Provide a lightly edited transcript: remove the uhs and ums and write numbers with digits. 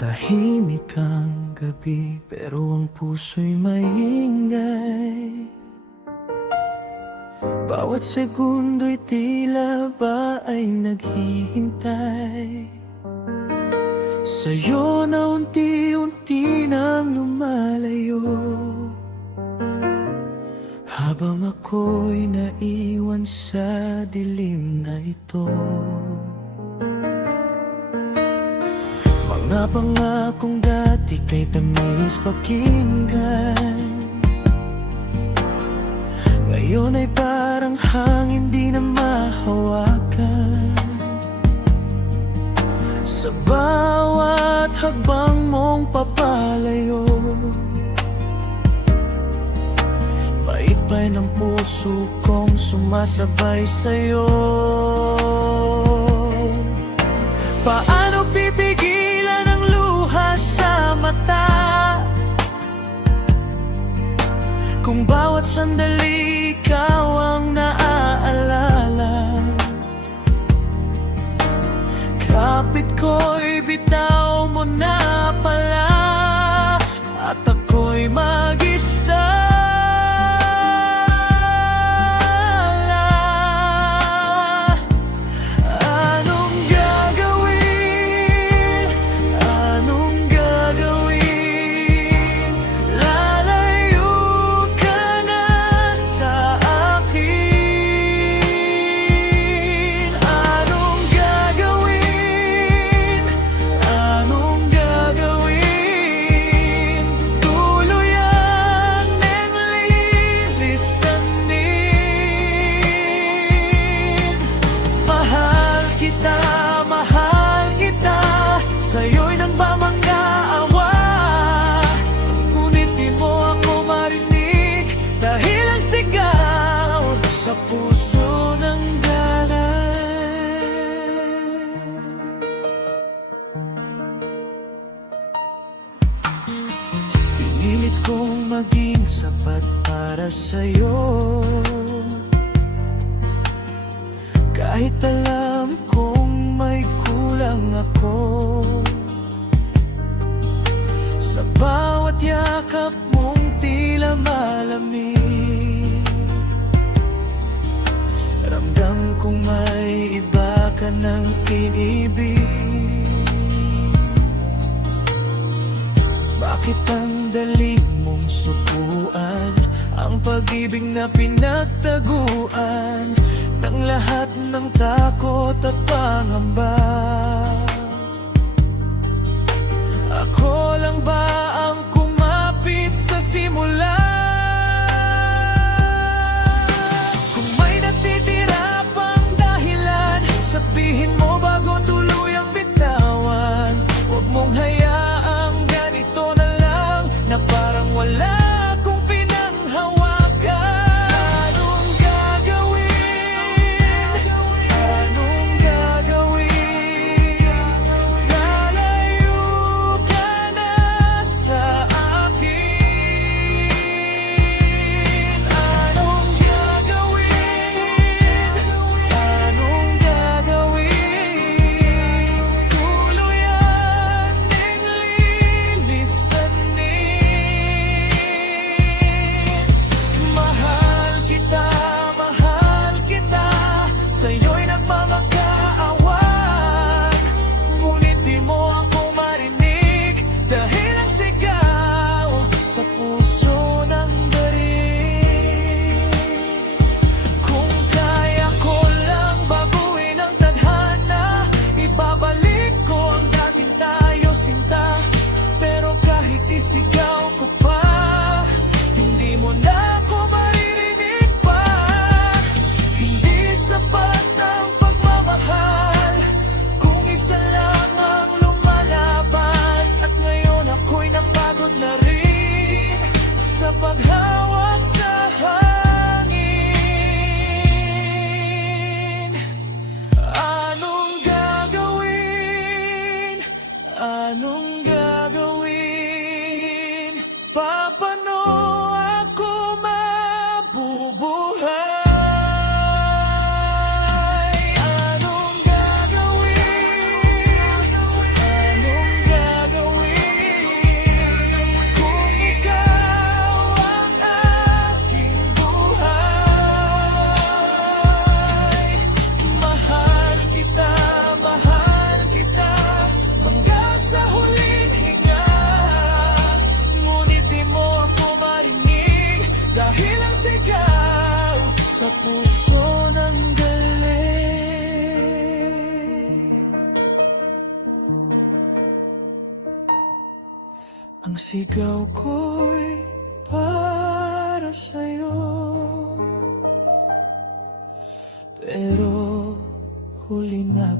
Tahimik ang gabi pero ang puso'y maingay. Bawat segundo'y tila ba ay naghihintay sa'yo na unti-unti nang lumalayo, habang ako'y naiwan sa dilim na ito. Mga pangakong dati kay tamis pakinggan, ngayon ay parang hangin di na mahawakan. Sa bawat habang mong papalayo, bait-bait ng puso kong sumasabay sa'yo. Paano pipigilan ang luha sa mata kung bawat sandali ikaw ang naaalala? Kapit ko'y bitaw mo na pala at ako'y mag-isa. Sa'yo'y nang bamangaawa, ngunit di mo ako marinig dahil ang sigaw sa puso ng garay. Pinilit kong maging sapat para sa'yo, kahit alam kong may kulang ako. Sa bawat yakap mong tila malamig, ramdam kong may iba ka ng inibig. Bakit ang dali mong sukuan ang pag-ibig na pinagtaguan ng lahat ng takot at pangamba? Ako lang ba ang kumapit sa simula? Kung may natitira pang dahilan, sabihin mo bago tuluyang bitawan. Huwag mong hayaang ganito na lang, na parang wala akong pinanghawakan. Anong gagawin? Anong gagawin? Lalayo ka na sa akin. Anong gagawin? Anong gagawin? Tuluyan ding lilisanin. Mahal kita, sa'yo'y nagmamakaawan, ngunit di mo ako marinig dahil ang sigaw sa puso ng garing. Kung kaya ko lang baguhin ang tadhana, ibabalik ko ang dating tayo sinta. Pero kahit isigaw ko pa, hindi mo na ako maririnig pa. Hindi sapat ang pagmamahal kung isa lang ang lumalaban. At ngayon ako'y napagod na rin sa paghawak sa hangin. Anong gagawin? Anong gagawin? Paano ako mabubuhay? Anong gagawin? Anong gagawin? Ang sigaw ko'y para sa'yo, pero huli na